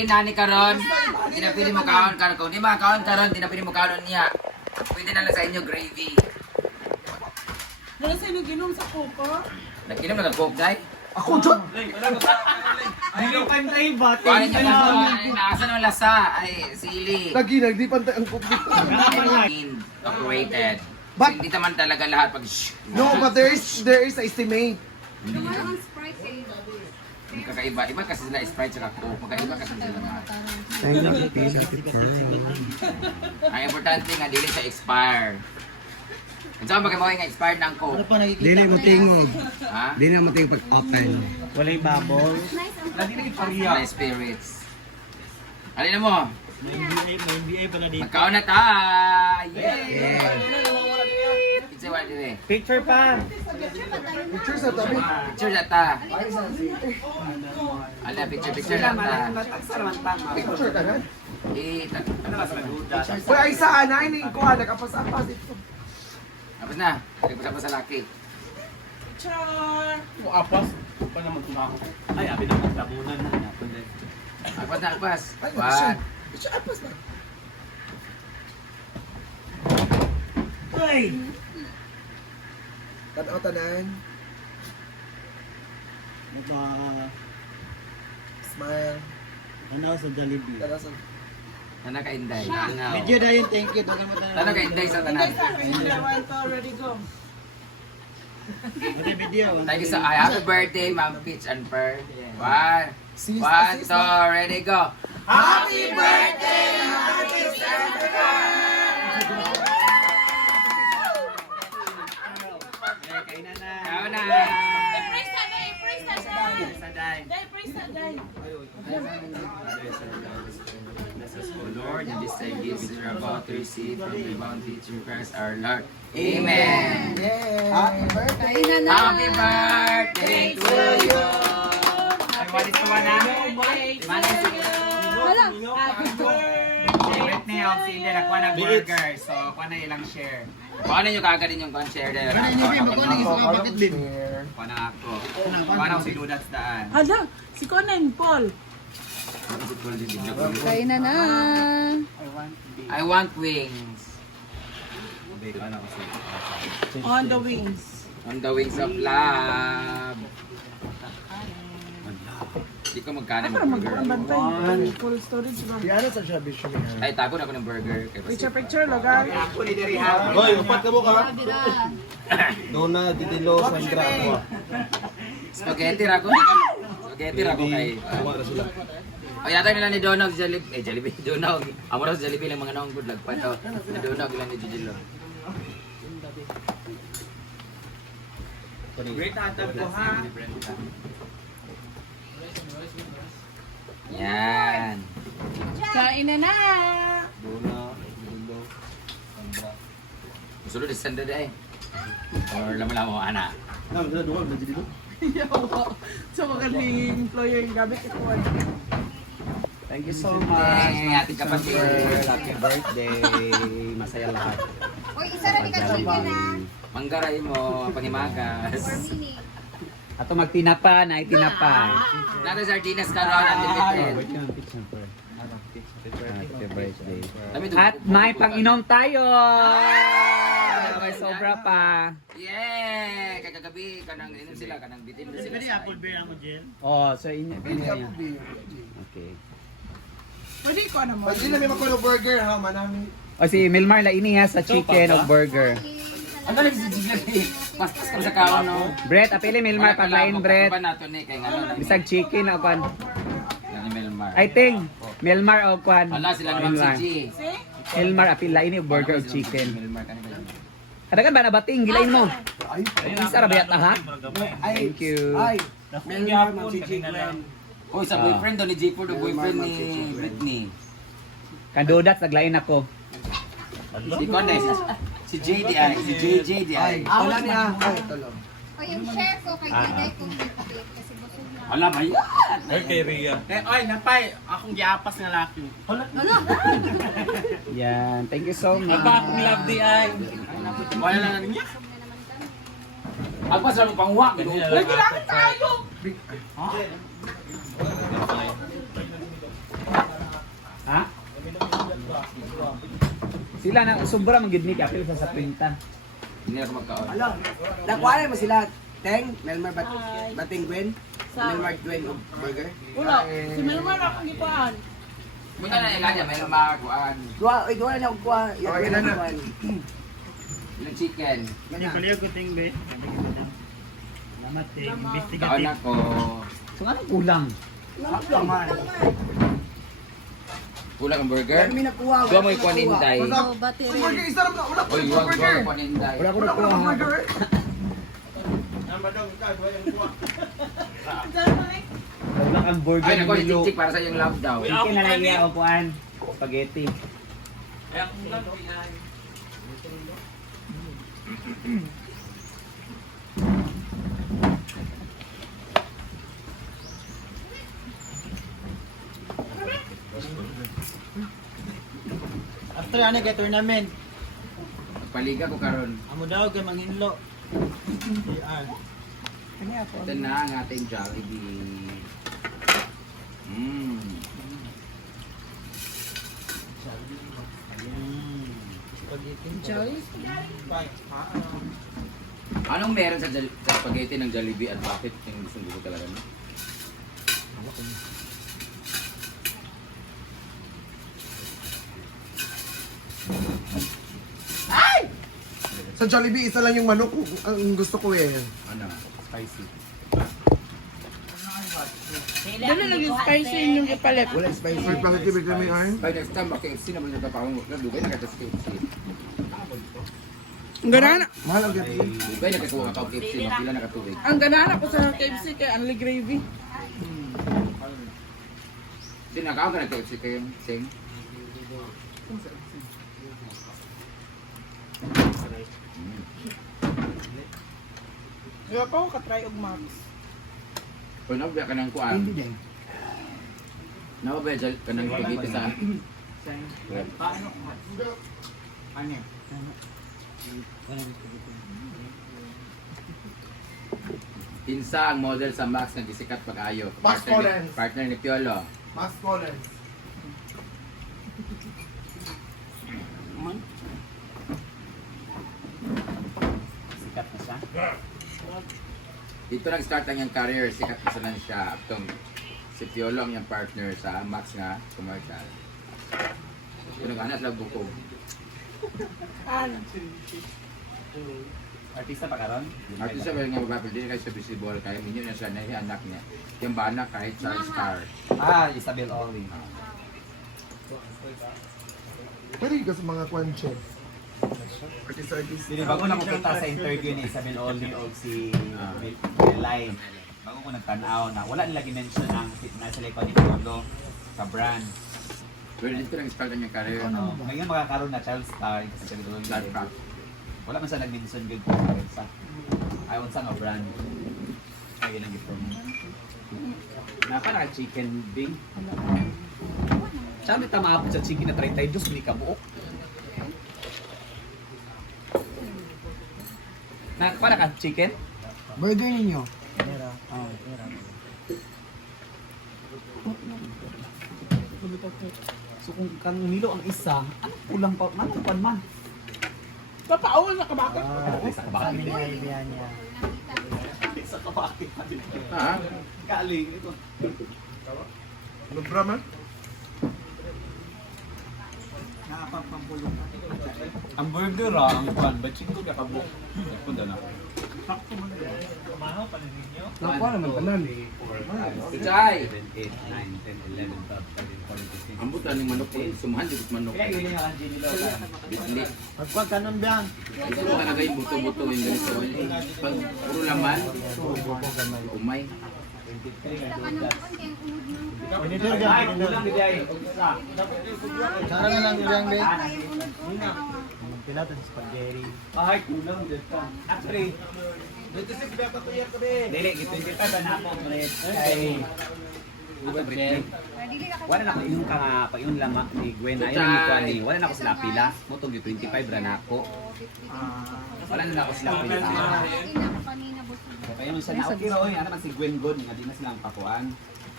dili na ni karon. Di na pwede mo kaon karon. Kung di makaon karon, di na pwede mo kaon niya. Pwede na lang sa inyo gravy. Wala sa inyo ginom sa coco? Nag-inom na Coke, guy? Ako, John! Hindi pantay ba? Kuhanin niyo pa. Naasan ang lasa? Ay, sili. Lagi, di pantay ang kubit. Operated. But- Hindi naman talaga lahat pag shh. No, but there is estimate. Hindi kakaiba. Iba kasi sila Sprite at Coke. Magkaiba kasi sila mga. Ang importante nga, dili sa expire. Kung saan ba kayo nga expired ng Coke? Dili mo tingog. Ha? Dili mo tingog pag open. Wala yung bubble. Mga spirits. Alin na mo? May NBA pala dito. Magkaon na ta! Yay! Pizza wala din eh. Picture pa. Picture sa tabi. Picture na ta. Ala, picture na ta. Picture ka na. Eh, Uy, ay saan na? Ini ko, nakapas-apas ito. tapos na. Tapos sa laki. Char! Apas. Pa naman tumako. Ay, abi naman tabunan na. Agpas na, agpas. Ay, One. Picture apas na. Ay! Tanaw-tanan. Ito, Smile. ano sa Jollibee. Tanaw sa... Tana ka Inday. Video na yun, thank you. Doon mo Tana ka Inday sa tanan. One to already go. Ito video. Thank you sa happy birthday, Ma'am Peach and Pearl. One, Sis, one, sis, two, ready, go. Happy birthday, Ma'am Peach and Kain na na. Ikaw na. I-praise na, i-praise na siya. Sa dime. Dahil praise na, dahil. Lord, in this day gift which we are about to receive from the bounty through Christ our Lord. Amen. Happy birthday! Happy birthday to you. Ay, what is the one na? Happy birthday! Britney, ako si Inday, nakuha ng burger. So, kuha na ilang share. Kuha na nyo kagad yung share there. Kuha na ako. Kuha na ako si Ludats daan. Hala, si Conan Paul. Kain na na. I want wings. On the wings. On the wings of love. Hindi ko magkano Para ng burger. mag-bantay. Full storage ba? Di ano sa siya, Bishop? Ay, tago na ako ng burger. Picture, lugar. Hoy, upat ka mo ka? Dona, Didilo, Sandra, ako. Spaghetti rako. Spaghetti rako kay. Kumara sila. O yata nila ni Donald Jollibee. Jollibee, Donald. Amo raw sa Jollibee lang mga naong good luck pa to. Ni Donald lang ni Jujilo. Great atap ko ha. Yan. Kain na na. Dona, Didilo, Sandra. Gusto di sanda eh. Or laman mo ana. Nah, sila dua, nanti dito. Yawa. So, magaling employer yung gamit ito. Thank you so much. Ating kapatid. Happy birthday. Masaya lahat. Uy, isa na ka chicken na. Manggaray mo, pangimagas. Mini. Ato magtinapa, na itinapa. Nato sardinas karon ang limited. Happy birthday. Dami At may pang-inom tayo! May sobra pa. Yeah! Kaya kagabi, kanang inom sila, kanang bitin na sila. Pwede apple beer ako, Jen? Oh, so inyo. Okay. Pwede ko ano mo. Pag di na may makulo burger, ha, manami. O si Milmar la ini ha sa chicken o burger. Ang galing si Jiggy. Paspas ka sa kaon, no? Bread, apili Milmar paglain bread. Ba nato ni kay ngano? Bisag chicken o kwan. Yan ni Melmar. I think Milmar o kwan. Ala sila naman si G. Milmar apil lain ni burger o chicken. Melmar kanina. Kadagan ba na bating gilain mo? Isa ra ba yata ha? Thank you. Melmar, mag-chichi Glenn. Oh, sa boyfriend do ni G for the boyfriend ni Britney. Kandudat naglain ako. Si Conde, si JD ay, si JJ di ay. Wala niya. Ay, talong. O yung share ko kay Daday kong bitbit kasi busog na. Wala ba yan? kay Ria. Oy, napay, akong giapas nga laki. Yan, thank you so much. akong love di ay. Wala lang niya. Agpas lang pangwa. Lagi lang tayo. Sila na sobra man gid ni kapil sa 50. Hindi ako magkaon. Alam, nakuha mo sila. Teng, Melmar Bating Gwen, Melmar Gwen o Burger. Wala. Si Melmar akong gipaan. Muna na ilanya, may makakuan. Duwa na ako kuha. Okay na na. Yung chicken. Investigative. Kaon ako. So anong kulang? Kulang ang burger. Kami nakuha. Duwa mo yung kuan inday. Oh, battery. Burger, isa lang na. Wala ko Uy, yung wag burger. kuan inday. Wala ko Wala ko nakuha. yung burger. Wala kang burger Ay, ni nakuha Milo. yung chick para sa iyong love daw. Chicken na lang iya o kuan. Spaghetti. After ano kay tournament, Paliga ko karon. amo daw kay manghinlo. CR. Ito na ang ating Jollibee. Spaghetti. Anong meron sa spaghetti ng Jollibee at bakit yung gusto talaga mo? Sa Jollibee, isa lang yung manok ang gusto ko eh. Ano? Spicy. Dali lang yung spicy yung ipalit. Wala spicy. May positive kami arm. By next time, KFC naman yung papawang mo. Dugay na kasi KFC. Ang ganana. Mahal ang gabi. Dugay na kasi mga KFC. Mapila na katubig. Ang ganana ko sa KFC kay Unli Gravy. Sinakaw ka na KFC kayo, Sing? Kaya pa ako katry og Max. Kung nababiya ka ng kuwan. Hindi din. Nababiya ka ng spaghetti sa... Pinsa ang model sa Max na gisikat pag-ayo. Max Collins. Partner ni Piolo. Max Collins. Sikat na siya. Dito nag-start ang iyang career. Sikat na sana siya. Itong si Piolo ang iyang partner sa Max na commercial. Kung nag-anak lang bukog. Artista pa karon? Artist siya ba yung babae, hindi na siya visible. Kaya minyo na siya na yung anak niya. Yung bana kahit sa star. Ah, Isabel Oli. Pwede ka sa mga kwanche. Artist. Dili bago na ko kita sa interview ni Isabel Oli o si Live. Bago ko nagtanaw na wala nila gimension ang nasa likod ni Pablo sa brand. Pero dito nag-start ang iyang career. Ano, ngayon makakaroon na child star kasi sa Pablo. Blood pack. Wala man siya nag-mention good po sa ayaw sa nga brand. Ay ilang gito. Napa na chicken wing. Sabi ta maabot sa chicken na 32 ni kabuok. Na para ka chicken? Burger ninyo. So kung kang Milo ang isa, ano kulang pa? Ano pa man? Papaawal na kabakot. Isa ka ba? Ha? Kaling ito. Lubra man? Ang burger ang kwan, but chicken ka kabuk. Punta na. Nakuha naman tanan eh. Chay! 7, 8, 9, 10, 11, 12, 13, 14, 15. Ang buta ng manok ko. Sumahan dito sa manok. Kaya yun yung kanji nila. Bitli. Pagpag kanon biyang. Ito mo talaga yung buto-buto yung ganito. Pag puro laman, umay. Kita ka ng kuwan kaya unod ng Pinider Ay, biyang. kulang bigay. Sana nga lang biyang be. kaya unod ko na awa. Pila to sa spaghetti. Ay, kulang dito. Actually, dili, gito yung kita na ako. Kay... Dili ka Wala na ko yung kanga, pag yung lama ni Gwen, ayun ni Kwan ni, wala na ako sila pila. Motong yung 25 ra na ako. Wala na ako sila pila. Ina ko kanina busog. Kaya yung siya na, okay ro, ano man si Gwen God, nga di na silang pakuan.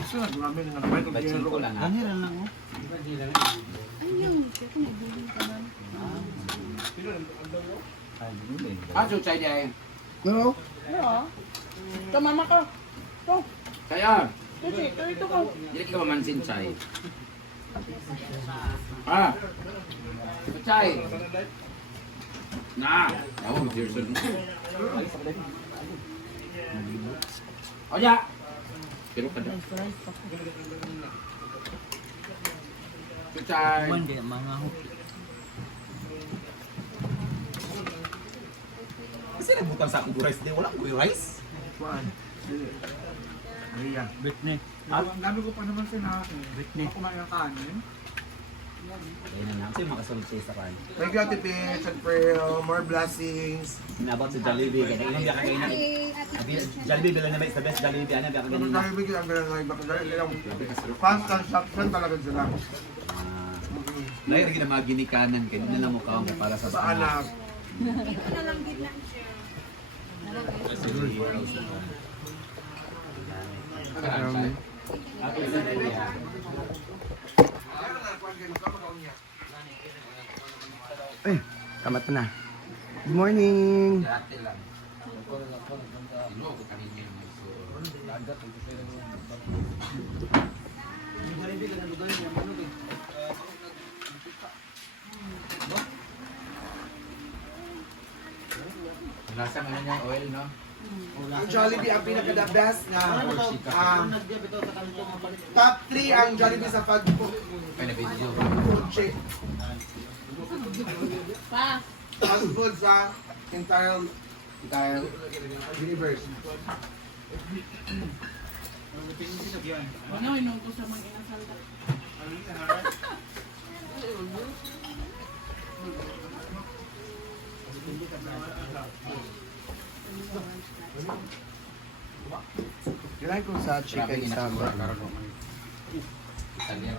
Bachiko lang ha. Ganyan lang oh. Ano yung ito? Kung nagbuling ka man. Ah, so chay niya eh. No? Ano? Ito, mama ko. Ito. Kaya, Ito ko. hindi ka mamansin chay. Ah, so chay. Na, ako mag-jerson. O ya. Pero kada. So chay. Kasi nagbutang sa akong rice day, walang kuy rice. Britney. Ang dami ko pa naman sinakin. Britney. Ako kumain ng kanin. Ayun na lang, kasi makasunod siya sa kan. Thank you, Ate Peach, and Pearl. More blessings. Inabot sa Jollibee, kaya ilang biya kagainan. Jollibee, bila na ba is the best Jollibee, ano biya Ang kagainan. dami bigyan ang ganang live back dahil ilang fast transaction talaga sila. Lahat rin na mga ginikanan, kaya hindi na mukha mo para sa Sa anak. Dito na lang din lang siya. Eh, kamat na. Good morning! Dati lang. Sino ko kanina yung magsuot? Nasa ano niya oil, no? Ang Jollibee ang pinaka-the best na top 3 ang Jollibee sa fast food Pinabidyo. chain. Fast food sa entire universe. Ano, inom ko sa mga inasal. Kailangan ko sa Grabe chicken ginagawa. samba. Italian.